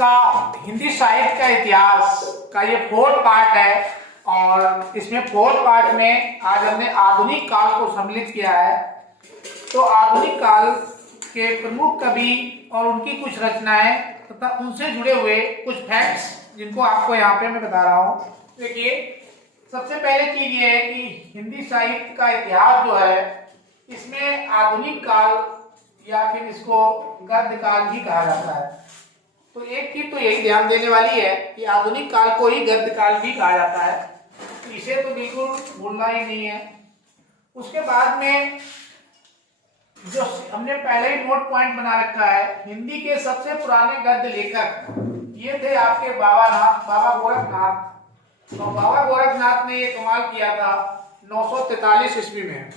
इसका हिंदी साहित्य का इतिहास का ये फोर्थ पार्ट है और इसमें फोर्थ पार्ट में आज हमने आधुनिक काल को सम्मिलित किया है। तो आधुनिक काल के प्रमुख कवि और उनकी कुछ रचनाएं तथा उनसे जुड़े हुए कुछ फैक्ट्स जिनको आपको यहाँ पे मैं बता रहा हूँ। देखिए, सबसे पहले चीज ये है कि हिंदी साहित्य का इतिहास जो है इसमें आधुनिक काल या फिर इसको गद्य काल भी कहा जाता है। तो एक चीज तो यही ध्यान देने वाली है कि आधुनिक काल को ही गद्य काल भी कहा जाता है, तो इसे तो बिल्कुल भूलना ही नहीं है। उसके बाद में जो हमने पहले ही नोट पॉइंट बना रखा है, हिंदी के सबसे पुराने गद्य लेखक ये थे आपके बाबा गोरखनाथ। तो बाबा गोरखनाथ ने ये कमाल किया था 943 ईस्वी में।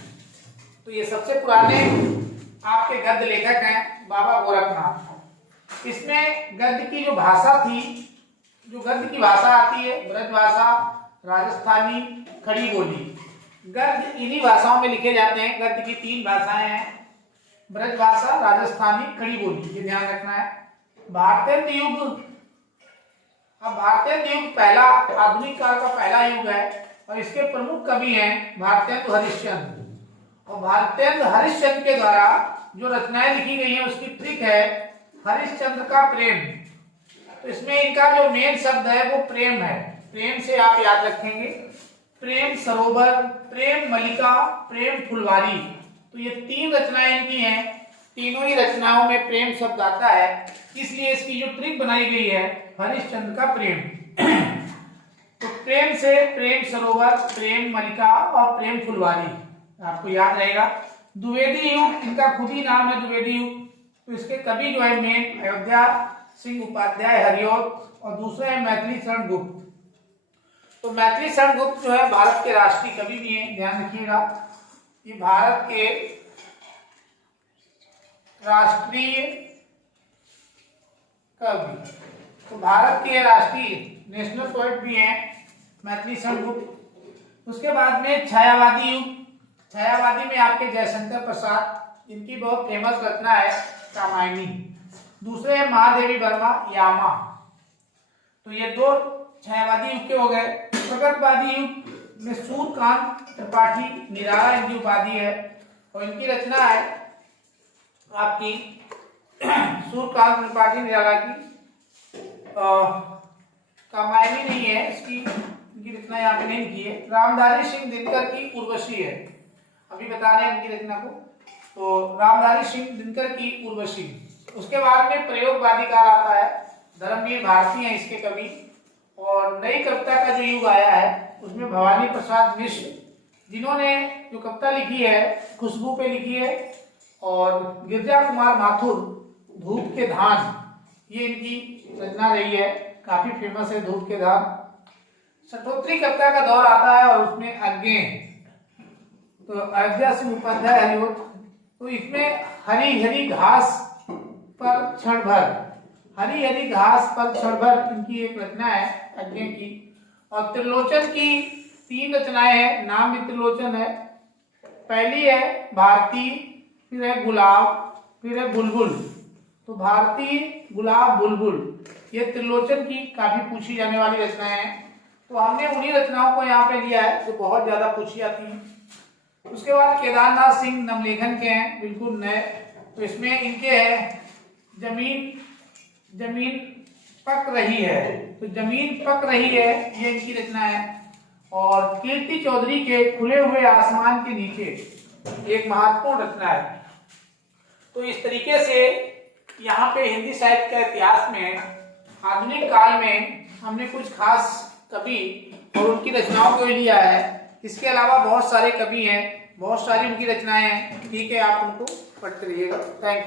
तो ये सबसे पुराने आपके गद्य लेखक हैं बाबा गोरखनाथ। इसमें गद्य की जो भाषा थी, जो गद्य की भाषा आती है ब्रज भाषा, राजस्थानी, खड़ी बोली। गद्य इन्हीं भाषाओं में लिखे जाते हैं। गद्य की 3 भाषाएं हैं, ब्रज भाषा, राजस्थानी, खड़ी बोली, ये ध्यान रखना है। भारतेंद्र युग, अब भारतेंद्र युग पहला आधुनिक काल का पहला युग है और इसके प्रमुख कवि हैं भारतेंद्र हरिश्चंद्र। और भारतेंद्र हरिश्चंद्र के द्वारा जो रचनाएं लिखी गई हैं उसकी ट्रिक है हरिश्चंद्र का प्रेम। तो इसमें इनका जो मेन शब्द है वो प्रेम है। प्रेम से आप याद रखेंगे, प्रेम सरोवर, प्रेम मलिका, प्रेम फुलवारी। तो ये 3 रचनाएं इनकी हैं। तीनों ही रचनाओं में प्रेम शब्द आता है, इसलिए इसकी जो ट्रिक बनाई गई है हरिश्चंद्र का प्रेम। तो प्रेम से प्रेम सरोवर, प्रेम मलिका और प्रेम फुलवारी आपको याद रहेगा। द्विवेदी युग, इनका खुद ही नाम है द्विवेदी युग। तो इसके कवि जो है मेन अयोध्या सिंह उपाध्याय हरिऔध और दूसरे है मैथिली शरण गुप्त। तो मैथिली शरण गुप्त जो है भारत के राष्ट्रीय कवि भी हैं, ध्यान रखिएगा। ये भारत के राष्ट्रीय कवि, तो भारत के राष्ट्रीय नेशनल पोएट भी हैं मैथिली शरण गुप्त। उसके बाद में छायावादी युग। छायावादी में आपके जयशंकर प्रसाद, इनकी बहुत फेमस रचना है रामायणी। दूसरे है महादेवी वर्मा यामा। तो ये 2 छायावादी युग के हो गए। प्रगतवादी युग में सूर्यकांत त्रिपाठी निराला इनकी उपाधि है और इनकी रचना है आपकी सूर्यकांत त्रिपाठी निराला की कामायनी नहीं है, इनकी रचना यहाँ पे नहीं की है। रामधारी सिंह दिनकर की उर्वशी है, अभी बता रहे हैं इनकी रचना को। तो रामधारी सिंह दिनकर की उर्वशी। उसके बाद में प्रयोगवादी काल आता है, धर्मवीर भारती हैं इसके कवि। और नई कविता का जो युग आया है उसमें भवानी प्रसाद मिश्र, जिन्होंने जो कविता लिखी है खुशबू पे लिखी है, और गिरजा कुमार माथुर धूप के धान, ये इनकी रचना रही है, काफी फेमस है धूप के धान। शतोत्री कविता का दौर आता है और उसमें अज्ञे, तो अयोध्या सिंह उपाध्याय हरिऔध। तो इसमें हरी हरी घास पर क्षण भर, हरी हरी घास पर क्षण भर इनकी एक रचना है अज्ञे की। और त्रिलोचन की 3 रचनाएं हैं, नाम भी त्रिलोचन है। पहली है भारती, फिर है गुलाब, फिर है बुलबुल। तो भारती, गुलाब, बुलबुल, ये त्रिलोचन की काफी पूछी जाने वाली रचनाएं हैं। तो हमने उन्हीं रचनाओं को यहाँ पे लिया है जो बहुत ज्यादा पूछी जाती हैं। उसके बाद केदारनाथ सिंह नमलेखन के हैं, बिल्कुल नए। तो इसमें इनके हैं जमीन पक रही है। तो जमीन पक रही है, ये इनकी रचना है। और कीर्ति चौधरी के खुले हुए आसमान के नीचे, एक महत्वपूर्ण रचना है। तो इस तरीके से यहाँ पे हिंदी साहित्य का इतिहास में आधुनिक काल में हमने कुछ खास कवि और उनकी रचनाओं को लिया है। इसके अलावा बहुत सारे कवि हैं, बहुत सारी उनकी रचनाएं हैं। ठीक है, आप उनको पढ़ते रहिएगा। Thank you.